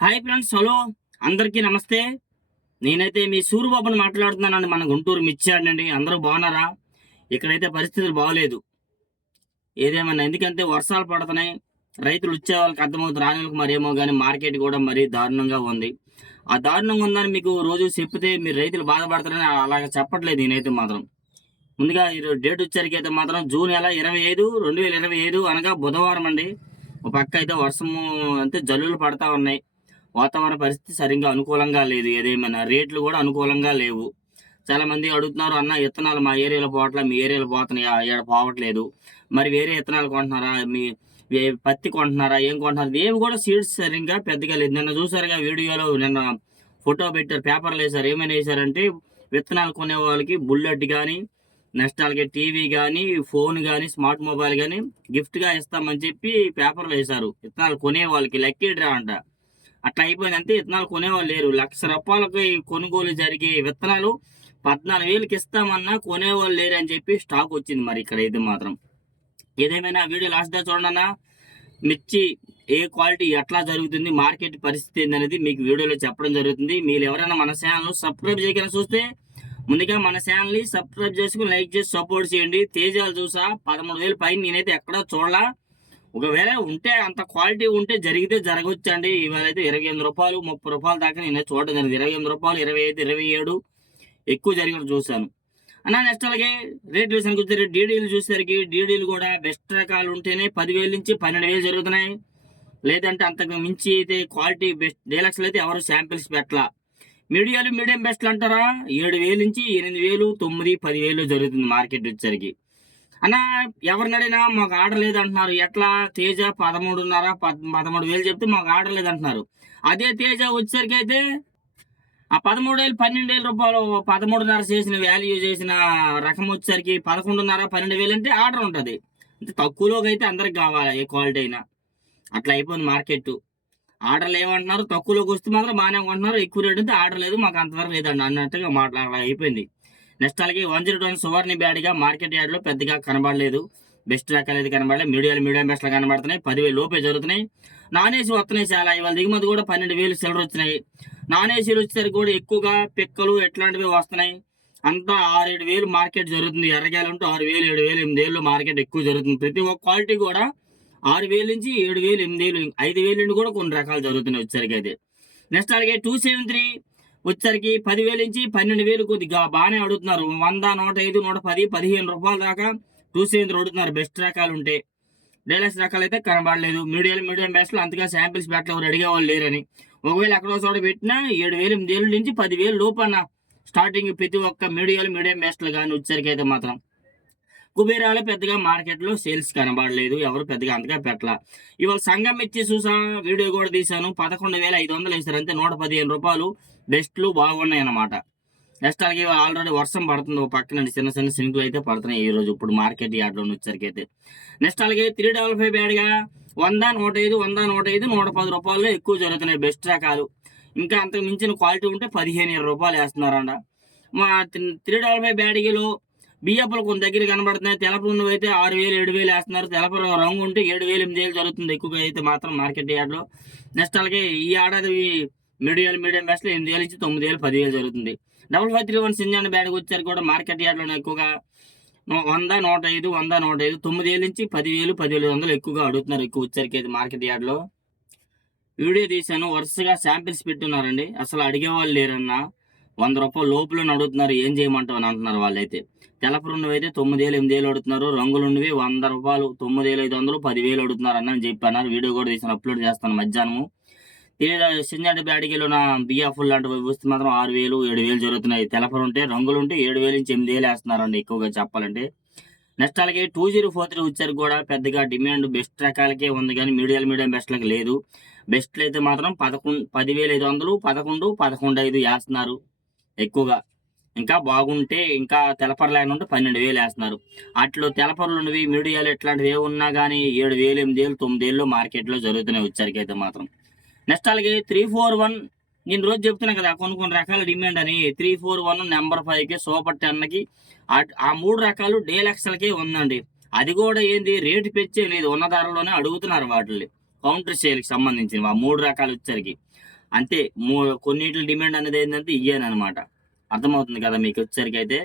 Hi friends, hello, అందరికీ నమస్తే. నేనైతే మీ సూరిబాబుని మాట్లాడుతున్నానండి. మన గుంటూరు మిర్చాడండి. అందరూ బాగున్నారా? ఇక్కడైతే పరిస్థితులు బాగోలేదు. ఏదేమన్నా ఎందుకంటే వర్షాలు పడుతున్నాయి. రైతులు వచ్చే వాళ్ళకి అర్థమవుతుంది, రాని వాళ్ళకి మరేమో కానీ మార్కెట్ కూడా మరీ దారుణంగా ఉంది. ఆ దారుణంగా ఉందని మీకు రోజు చెప్తే మీరు రైతులు బాధపడతారని అలాగ చెప్పట్లేదు నేనైతే మాత్రం. ముందుగా ఈరోజు డేట్ వచ్చేసరికి అయితే మాత్రం జూన్ నెల 25, 2025 అనగా బుధవారం అండి. ఒక పక్క అయితే వర్షము అంటే జల్లులు పడతా ఉన్నాయి. వాతావరణ పరిస్థితి సరిగ్గా అనుకూలంగా లేదు. ఏదేమైనా రేట్లు కూడా అనుకూలంగా లేవు. చాలా మంది అడుగుతున్నారు, అన్న విత్తనాలు మా ఏరియాలో పోవట్లే, మీ ఏరియాలో పోతున్నాయా? ఈడ పోవట్లేదు. మరి వేరే విత్తనాలు కొంటున్నారా? పత్తి కొంటున్నారా? ఏం కొంటున్నారు? ఏవి కూడా సీడ్స్ సరిగ్గా పెద్దగా లేదు. నిన్న చూసారుగా వీడియోలో, నిన్న ఫోటో పెట్టారు, పేపర్లు వేశారు. ఏమైనా వేశారంటే విత్తనాలు కొనే వాళ్ళకి బుల్లెట్ కానీ, నెక్స్ట్ అలాగే టీవీ కానీ, ఫోన్ కానీ, స్మార్ట్ మొబైల్ కానీ గిఫ్ట్గా ఇస్తామని చెప్పి పేపర్లు వేశారు. విత్తనాలు కొనే వాళ్ళకి లక్కీ డ్రా అంట. అట్లా అయిపోయింది. అంతే, విత్తనాలు కొనేవాళ్ళు లేరు. ₹1,00,000 కొనుగోలు జరిగే విత్తనాలు 14,000కి ఇస్తామన్నా కొనేవాళ్ళు లేరు అని చెప్పి స్టాక్ వచ్చింది. మరి ఇక్కడ అయితే మాత్రం ఏదేమైనా వీడియో లాస్ట్ దా చూడండి అన్న. మిర్చి ఏ క్వాలిటీ ఎట్లా జరుగుతుంది, మార్కెట్ పరిస్థితి ఏందనేది మీకు వీడియోలో చెప్పడం జరుగుతుంది. మీరు ఎవరైనా మన ఛానల్ సబ్స్క్రైబ్ చేయకుండా చూస్తే ముందుగా మన ఛానల్ని సబ్స్క్రైబ్ చేసుకుని లైక్ చేసి సపోర్ట్ చేయండి. తేజాలు చూసా 13,000 పైన నేనైతే ఎక్కడా చూడలా. ఒకవేళ ఉంటే అంత క్వాలిటీ ఉంటే జరిగితే జరగవచ్చు అండి. ఇవాళ అయితే ₹28, ₹30 దాకా నేను చూడడం జరిగింది. ₹28, 25, 27 ఎక్కువ జరిగినట్టు చూశాను అన్న. నెక్స్ట్ అలాగే రేట్ విషయానికి వచ్చేసరికి డీడీలు చూసేసరికి డీడీలు కూడా బెస్ట్ రకాలు ఉంటేనే 10,000 నుంచి 12,000 జరుగుతున్నాయి. లేదంటే అంతకు మించి అయితే క్వాలిటీ బెస్ట్ డీలక్స్లు అయితే ఎవరు శాంపిల్స్ పెట్టలా. మీడియం బెస్ట్లు అంటారా 7,000 నుంచి 8,000, 9, 10,000 జరుగుతుంది మార్కెట్ వచ్చేసరికి. అన్న ఎవరిని అడిగినా మాకు ఆర్డర్ లేదంటున్నారు. ఎట్లా? తేజ 13.5, 13,000 చెప్తే మాకు ఆర్డర్ లేదంటున్నారు. అదే తేజ వచ్చేసరికి అయితే ఆ 13,000, ₹12,000 13.5 చేసిన వాల్యూ చేసిన రకం వచ్చేసరికి 11.5, 12,000 అంటే ఆర్డర్ ఉంటుంది. అంటే తక్కువలోకి అయితే అందరికి కావాలి ఏ క్వాలిటీ అయినా. అట్లా అయిపోయింది మార్కెట్. ఆర్డర్లు ఏమంటున్నారు, తక్కువలోకి వస్తే మాత్రం బాగానే కొంటున్నారు. ఎక్కువ రేట్ అయితే ఆర్డర్ లేదు, మాకు అంతవరకు లేదండి అన్నట్టుగా మాట్లాడ అయిపోయింది. నెక్స్ట్ అలాగే 101 సువర్ణ బ్యాడ్గా మార్కెట్ యార్డ్లో పెద్దగా కనబడలేదు. బెస్ట్ రకాలు అయితే కనబడలేదు. మీడియం బెస్ట్లు కనబడుతున్నాయి. 10,000 లోపే జరుగుతున్నాయి. నాన్ ఏసీ వస్తున్నాయి చాలా. ఇవాళ దిగుమతి కూడా 12,000 సిల్లర్ వచ్చినాయి. నాన్ ఏసీలు వచ్చేసరికి కూడా ఎక్కువగా పిక్కలు ఎట్లాంటివి వస్తున్నాయి. అంతా 6-7 మార్కెట్ జరుగుతుంది. ఎర్రగాయలు ఉంటే 6,000, 7,000, 8,000 మార్కెట్ ఎక్కువ జరుగుతుంది. ప్రతి ఒక్క క్వాలిటీ కూడా 6,000 నుంచి 7,000, 8,000, 5,000 నుండి కూడా కొన్ని రకాలు జరుగుతున్నాయి వచ్చేసరికి అయితే. నెక్స్ట్ అలాగే 273 వచ్చేసరికి 10,000 నుంచి 12,000 కొద్దిగా బాగానే అడుగుతున్నారు. 100, 105, 110, ₹15 దాకా 273 అడుగుతున్నారు. బెస్ట్ రకాలు ఉంటే. డీలక్స్ రకాలు అయితే కనబడలేదు. మీడియం బెస్ట్లు అంతగా శాంపిల్స్ పెట్టలేదు, ఎవరు అడిగేవాళ్ళు లేరని. ఒకవేళ ఎక్కడో చోట పెట్టినా 7,000, 8,000 నుంచి 10,000 లోపన్న స్టార్టింగ్ ప్రతి ఒక్క మీడియం బెస్ట్లు కానీ వచ్చేసరికి అయితే మాత్రం. కుబేరాలు పెద్దగా మార్కెట్లో సేల్స్ కనబడలేదు, ఎవరు పెద్దగా అంతగా పెట్టలా. ఇవాళ సంఘం ఇచ్చి చూసా, వీడియో కూడా తీశాను. 11,500 వేశారు అంతే. ₹115 బెస్ట్లు బాగున్నాయి అన్నమాట. నెక్స్ట్ అలాగే ఆల్రెడీ వర్షం పడుతుంది. ఒక పక్కన చిన్న సింకులు అయితే పడుతున్నాయి ఈ రోజు ఇప్పుడు మార్కెట్ యార్డ్లో వచ్చరికి అయితే. నెక్స్ట్ అలాగే 355 బ్యాడ్గా 100, 105, 100, 105, ₹110 ఎక్కువ జరుగుతున్నాయి బెస్ట్ రకాలు. ఇంకా అంతకు మించిన క్వాలిటీ ఉంటే ₹15,000 వేస్తున్నారంట. మా 355 బ్యాడ్గిలో బియ్యపులు కొంత దగ్గర కనబడుతున్నాయి. తెలప ఉన్నవి అయితే 6,000, 7,000 వేస్తున్నారు. తెలప రంగు ఉంటే 7,000, 8,000 జరుగుతుంది ఎక్కువగా అయితే మాత్రం మార్కెట్ యార్డ్లో. నెక్స్ట్ అలాగే ఈ ఏడాది మీడియం బెస్ట్లో 8,000 నుంచి 9,000, 10,000 జరుగుతుంది. 5531 సింజాన్ బ్యాడ్కి వచ్చారు కూడా మార్కెట్ యార్డ్లో ఎక్కువగా 100, 105, 100, 105, 9,000 నుంచి 10,000, 10,500 ఎక్కువగా అడుగుతున్నారు. ఎక్కువ వచ్చరికి అయితే మార్కెట్ యార్డ్లో. వీడియో తీశాను, వరుసగా శాంపిల్స్ పెట్టున్నారండి. అసలు అడిగేవాళ్ళు లేరన్నా. ₹100 లోపల అడుగుతున్నారు. ఏం చేయమంటావు అని అంటున్నారు వాళ్ళైతే. తెలపరున్నవి అయితే 9,000, 8,000 అడుగుతున్నారు. రంగులున్నవి ₹100, 9,500, 10,000 అడుగుతున్నారు అన్న అని చెప్పన్నారు. వీడియో కూడా తీసాను, అప్లోడ్ చేస్తాను మధ్యాహ్నము. సింజాడి బ్యాడిగిలో నా బియ్యాఫుల్ లాంటివి వస్తే మాత్రం 6,000, 7,000 జరుగుతున్నాయి. తెలపరు ఉంటే రంగులు ఉంటే 7,000 నుంచి 8,000 వేస్తున్నారండి ఎక్కువగా చెప్పాలంటే. నెక్స్ట్ అలాగే 2043 వచ్చారు కూడా పెద్దగా డిమాండ్ బెస్ట్ రకాలకే ఉంది కానీ మీడియం బెస్ట్లకు లేదు. బెస్ట్లు అయితే మాత్రం 10,500, 11, 11,500 వేస్తున్నారు ఎక్కువగా. ఇంకా బాగుంటే ఇంకా తెలపర లేకుండా 12,000 వేస్తున్నారు. అట్లు తెలపరలు ఉన్నవి మీడియాలు ఎట్లాంటివి ఏ ఉన్నా కానీ 7,000, 8,000, 9,000 మార్కెట్లో జరుగుతున్నాయి వచ్చరికి అయితే మాత్రం. నెక్స్ట్ అలాగే 341 నేను రోజు చెప్తున్నాను కదా కొన్ని రకాల డిమాండ్ అని. 341 నెంబర్ 5కి, సూపర్ 10కి, ఆ 3 రకాలు డీలక్స్లకే ఉందండి. అది కూడా ఏంది రేటు పెంచే లేదు, ఉన్న ధరలోనే అడుగుతున్నారు వాటిని. కౌంటర్ సేల్కి సంబంధించినవి ఆ 3 రకాలు వచ్చేసరికి. అంతే కొన్నిటి డిమాండ్ అనేది ఏంటంటే ఇయ్యేనమాట. అర్థమవుతుంది కదా మీకు వచ్చేసరికి అయితే.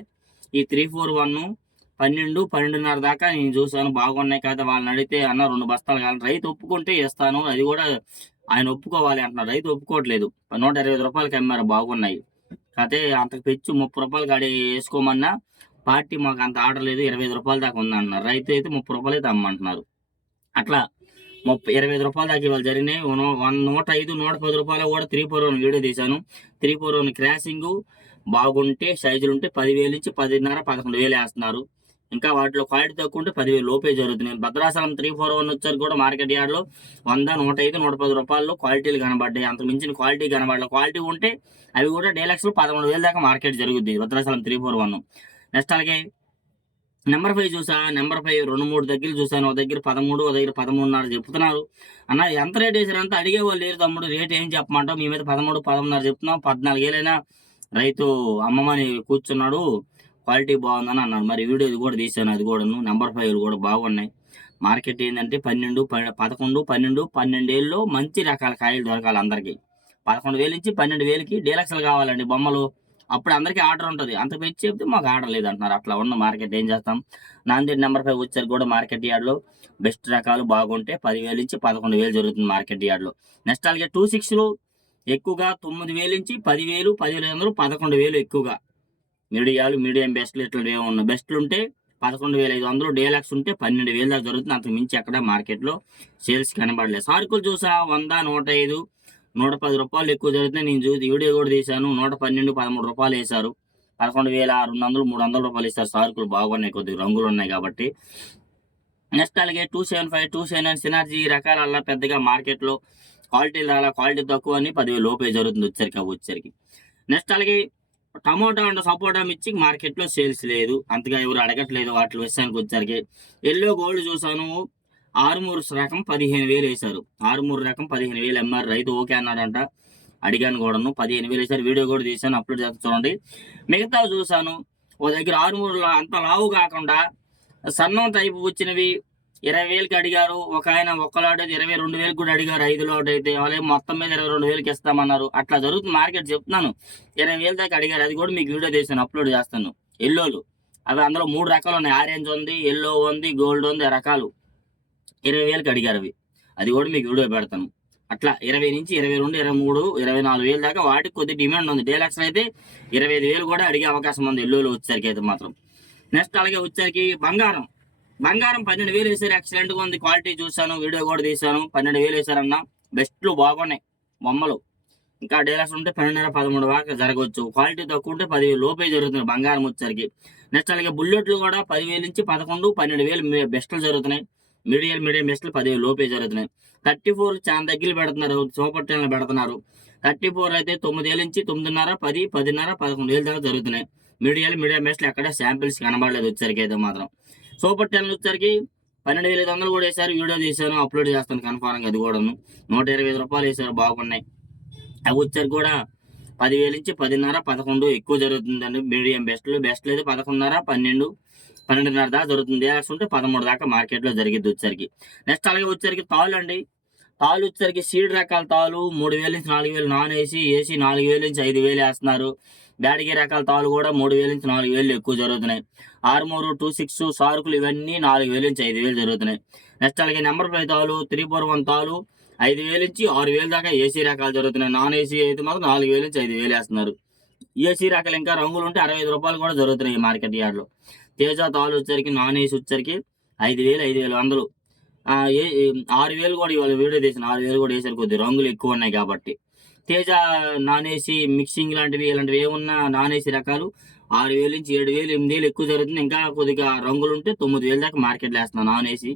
ఈ 341 12, 12.5 దాకా నేను చూసాను బాగున్నాయి కదా. వాళ్ళని అడిగితే అన్న 2 బస్తాలు కావాలి, రైతు ఒప్పుకుంటే ఇస్తాను, అది కూడా ఆయన ఒప్పుకోవాలి అంటున్నారు. రైతు ఒప్పుకోవట్లేదు. 125 రూపాయలకి అమ్మారు బాగున్నాయి. కాకపోతే అంతకు పెంచి 30 రూపాయలు కాడి వేసుకోమన్నా పార్టీ మాకు అంత ఆర్డర్ లేదు, 25 రూపాయల దాకా ఉందన్నారు. రైతు అయితే 30 రూపాయలు అయితే అమ్మంటున్నారు. అట్లా 25 రూపాయల దాకా ఇవాళ జరిగినాయి. 105, 110 రూపాయలు కూడా 341 వీడియో తీశాను. 341 క్రాసింగ్ బాగుంటే సైజులు ఉంటే 10,000 నుంచి 10.5, 11,000 వేస్తున్నారు. ఇంకా వాటిలో క్వాలిటీ తక్కువ ఉంటే 10,000 లోపే జరుగుతున్నాయి. భద్రాచలం 341 వచ్చారు కూడా మార్కెట్ యార్డ్లో 100, 105, 110 రూపాయల్లో క్వాలిటీలు కనబడ్డాయి. అంతకు మించిన క్వాలిటీ కనబడలేదు. క్వాలిటీ ఉంటే అవి కూడా డీలక్స్లో 13,000 దాకా మార్కెట్ జరుగుద్ది భద్రాచలం 341. నెక్స్ట్ అలాగే నెంబర్ 5 చూసా. నెంబర్ 5 2-3 దగ్గర చూసాను. ఒక దగ్గర 13, ఒక దగ్గర 13.5 చెప్తున్నారు. అన్న ఎంత రేట్ వేసారంతా అడిగే వాళ్ళు లేరు తమ్ముడు, రేట్ ఏం చెప్పమంటావు, మీ మీద 13, 13.5 చెప్తున్నాం. 14,000 రైతు అమ్మమని కూర్చున్నాడు, క్వాలిటీ బాగుందని అన్నాడు. మరి వీడియో ఇది కూడా తీశాను, అది కూడాను. నెంబర్ 5 కూడా బాగున్నాయి. మార్కెట్ ఏంటంటే 11, 12, 12 మంచి రకాల కాయలు దొరకాలి అందరికీ. 11,000 నుంచి 12,000కి డీలక్స్లు కావాలండి బొమ్మలు. అప్పుడు అందరికీ ఆర్డర్ ఉంటుంది. అంత పెంచి చెప్తే మాకు ఆర్డర్ లేదంటున్నారు. అట్లా ఉన్న మార్కెట్ ఏం చేస్తాం. నాందేడ్ నెంబర్ 5 వచ్చారు కూడా మార్కెట్ యార్డ్లో బెస్ట్ రకాలు బాగుంటే 10,000 నుంచి 11,000 జరుగుతుంది మార్కెట్ యార్డ్లో. నెక్స్ట్ అలాగే 26లు ఎక్కువగా 9,000 నుంచి 10,000, 10,500, 11,000 ఎక్కువగా. మీడియం బెస్ట్లు ఇట్లా ఏమన్నా బెస్ట్లు ఉంటే 11,500, డీలక్స్ ఉంటే 12,000 దాకా జరుగుతుంది. అంతకు మించి ఎక్కడ మార్కెట్లో సేల్స్ కనబడలేదు. సార్కులు చూసా 100, 105, 110 రూపాయలు ఎక్కువ జరుగుతుంది. నేను చూసి వీడియో కూడా తీశాను. 112, 13 రూపాయలు వేశారు. 11,200, 300 రూపాయలు ఇస్తారు. సార్కులు బాగున్నాయి, కొద్దిగా రంగులు ఉన్నాయి కాబట్టి. నెక్స్ట్ అలాగే 275, 279 సినర్జీ రకాలల్లా పెద్దగా మార్కెట్లో క్వాలిటీ రాలా, క్వాలిటీ తక్కువ అని 10,000 లోపే జరుగుతుంది వచ్చరికి. నెక్స్ట్ అలాగే టమోటా అండ్ సపోటా మిర్చి మార్కెట్లో సేల్స్ లేదు, అంతగా ఎవరు అడగట్లేదు. వాటి విషయానికి వచ్చరికి ఎల్లో గోల్డ్ చూసాను. 6-3 రకం 15,000 వేశారు. 6-3 రకం 15,000 ఎంఆర్. రైతు ఓకే అన్నాడంట. అడిగాను కూడాను. 15,000 వేశారు. వీడియో కూడా తీశాను, అప్లోడ్ చేస్తాను చూడండి. మిగతా చూసాను. ఓ దగ్గర 6-3 అంత లావు కాకుండా సన్నం టైపు వచ్చినవి 20,000కి అడిగారు. ఒక ఆయన ఒక్కలాట 22,000 కూడా అడిగారు. 5 లాట్ అయితే అలాగే మొత్తం మీద 22,000కి ఇస్తామన్నారు. అట్లా జరుగుతుంది మార్కెట్, చెప్తున్నాను. 20,000 దాకా అడిగారు. అది కూడా మీకు వీడియో తీసాను, అప్లోడ్ చేస్తాను. ఎల్లోలు అవి అందులో 3 రకాలు ఉన్నాయి. ఆరెంజ్ ఉంది, ఎల్లో ఉంది, గోల్డ్ ఉంది రకాలు. 20,000కి అడిగారు అవి. అది కూడా మీకు వీడియో పెడతాను. అట్లా 20 నుంచి 22, 23, 24,000 దాకా వాటికి కొద్ది డిమాండ్ ఉంది. డీలక్స్ అయితే 25,000 కూడా అడిగే అవకాశం ఉంది ఎల్లోలు వచ్చేసరికి అయితే మాత్రం. నెక్స్ట్ అలాగే వచ్చేసరికి బంగారం 12,000 వేశారు. ఎక్సలెంట్గా ఉంది. క్వాలిటీ చూశాను, వీడియో కూడా తీశాను. 12,000 వేశారన్న. బెస్ట్లు బాగున్నాయి బొమ్మలు. ఇంకా డీలక్స్ ఉంటే 12.5, 13 దాకా జరగవచ్చు. క్వాలిటీ తక్కువ ఉంటే 10,000 లోపే జరుగుతుంది బంగారం వచ్చరికి. నెక్స్ట్ అలాగే బుల్లెట్లు కూడా 10,000 నుంచి 11, 12,000 బెస్ట్లు జరుగుతున్నాయి. మీడియం బెస్ట్లు 10,000 లోపే జరుగుతున్నాయి. 34 చాలా దగ్గర పెడుతున్నారు, సూపర్ టెన్లు పెడుతున్నారు. 34 అయితే 9,000 నుంచి 9.5, 10, 10.5, 11,000 దాకా జరుగుతున్నాయి. మీడియం బెస్ట్లు ఎక్కడ శాంపిల్స్ కనబడలేదు వచ్చరికి అయితే మాత్రం. సూపర్ టెన్లు వచ్చరికి 12,500 కూడా వేశారు. వీడియో తీశాను, అప్లోడ్ చేస్తాను కన్ఫామ్గా. అది కూడాను 125 రూపాయలు వేశారు. బాగున్నాయి. అవి వచ్చరికి కూడా 10,000 నుంచి 10.5, 11 ఎక్కువ జరుగుతుందండి. మీడియం బెస్ట్లు అయితే 11.5, 12, 12.5 దాకా జరుగుతుంది. డీలక్స్ ఉంటే 13 దాకా మార్కెట్లో జరిగిద్ది వచ్చరికి. నెక్స్ట్ అలాగే వచ్చరికి తాళ్ళు అండి. తాళ్ళు వచ్చరికి సీడ్ రకాల తాళ్ళు 3,000 నుంచి 4,000, నాన్ ఏసీ 4,000 నుంచి 5,000 వేస్తున్నారు. బ్యాడిగి రకాల తాళ్ళు కూడా 3,000 నుంచి 4,000 ఎక్కువ జరుగుతున్నాయి. 6-3, 26 సార్కులు ఇవన్నీ 4,000 నుంచి 5,000 జరుగుతున్నాయి. నెక్స్ట్ అలాగే నెంబర్ 5 తాళ్ళు 341 తాళ్ళు 5,000 నుంచి 6,000 దాకా ఏసీ రకాలు జరుగుతున్నాయి. నాన్ ఏసీ అయితే మాత్రం 4,000 నుంచి 5,000 వేస్తున్నారు. ఏసీ రకాలు ఇంకా రంగులు ఉంటే 65 రూపాయలు కూడా జరుగుతున్నాయి ఈ మార్కెట్ యార్డ్లో. తేజ తాళ్ళు వచ్చరికి నాన్ ఏసీ వచ్చరికి 5,000, 5,100, 6,000 కూడా ఇవాళ వీడియో తీసిన 6,000 కూడా వేసారు. కొద్ది రంగులు ఎక్కువ ఉన్నాయి కాబట్టి. తేజ నాన్ ఏసీ మిక్సింగ్ లాంటివి ఇలాంటివి ఏమున్నా నాన్ ఏసీ రకాలు 6,000 నుంచి 7,000, 8,000 ఎక్కువ జరుగుతుంది. ఇంకా కొద్దిగా రంగులు ఉంటే 9,000 దాకా మార్కెట్లో వేస్తున్నాను నాన్ ఏసీ.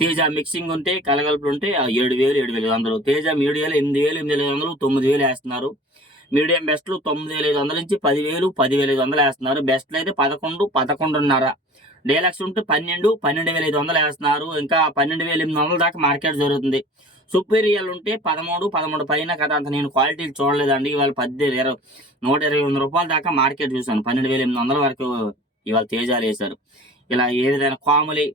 తేజ మిక్సింగ్ ఉంటే కలగలుపులు ఉంటే 7,000, 7,500. తేజ మీడియాలో 8,000, 8,500, 9,000 వేస్తున్నారు. మీడియం బెస్ట్లు 9,500 నుంచి 10,000, 10,500 వేస్తున్నారు. బెస్ట్లు అయితే 11, 11.5. డీలక్స్ ఉంటే 12, 12,500 వేస్తున్నారు. ఇంకా 12,800 దాకా మార్కెట్ జరుగుతుంది. సుపీరియల్ ఉంటే 13, 13 పైన కదా. అంత నేను క్వాలిటీలు చూడలేదండి. ఇవాళ 120 రూపాయల దాకా మార్కెట్ చూశాను. 12,800 వరకు ఇవాళ తేజాలు వేశారు. ఇలా ఏ విధంగా కాములి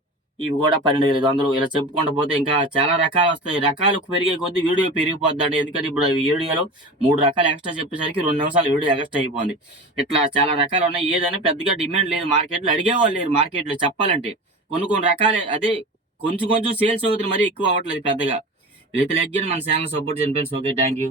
ఇవి కూడా 12,500 ఇలా చెప్పుకుంటూ పోతే ఇంకా చాలా రకాలు వస్తాయి. రకాలు పెరిగే కొద్దీ వీడియో పెరిగిపోద్దండి. ఎందుకంటే ఇప్పుడు ఈ వీడియోలో 3 రకాలు ఎక్స్ట్రా చెప్పేసరికి 2 నిమిషాలు వీడియో ఎక్స్ట్రా అయిపోయింది. ఇట్లా చాలా రకాలు ఉన్నాయి. ఏదైనా పెద్దగా డిమాండ్ లేదు మార్కెట్‌లో. అడిగేవాళ్ళు లేరు మార్కెట్‌లో చెప్పాలంటే. కొన్ని రకాలే అదే కొంచెం సేల్స్ అవుతుంది. మరీ ఎక్కువ అవ్వట్లేదు పెద్దగా. వీలైతే లైక్ చేయండి. మన ఛానెల్ సపోర్ట్ చేయండి ఫ్రెండ్స్. ఓకే. Thank you.